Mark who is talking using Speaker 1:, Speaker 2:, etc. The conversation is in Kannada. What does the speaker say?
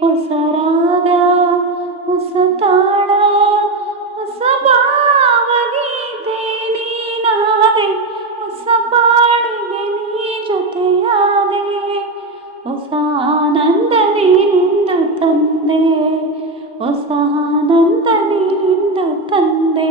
Speaker 1: ಹೊಸರಾಗ ಹೊಸ ತಾಳ, ಹೊಸ ಭಾವಗೀತೆ ನೀನಾದೆ ಹೊಸ ಪಾಡಿಗೆ ನೀ ಜೊತೆಯಾದೆ. ಹೊಸ ಆನಂದದಿ ನಿಂದ ತಂದೆ. ಹೊಸ ಆನಂದದಿ ನಿಂದ ತಂದೆ.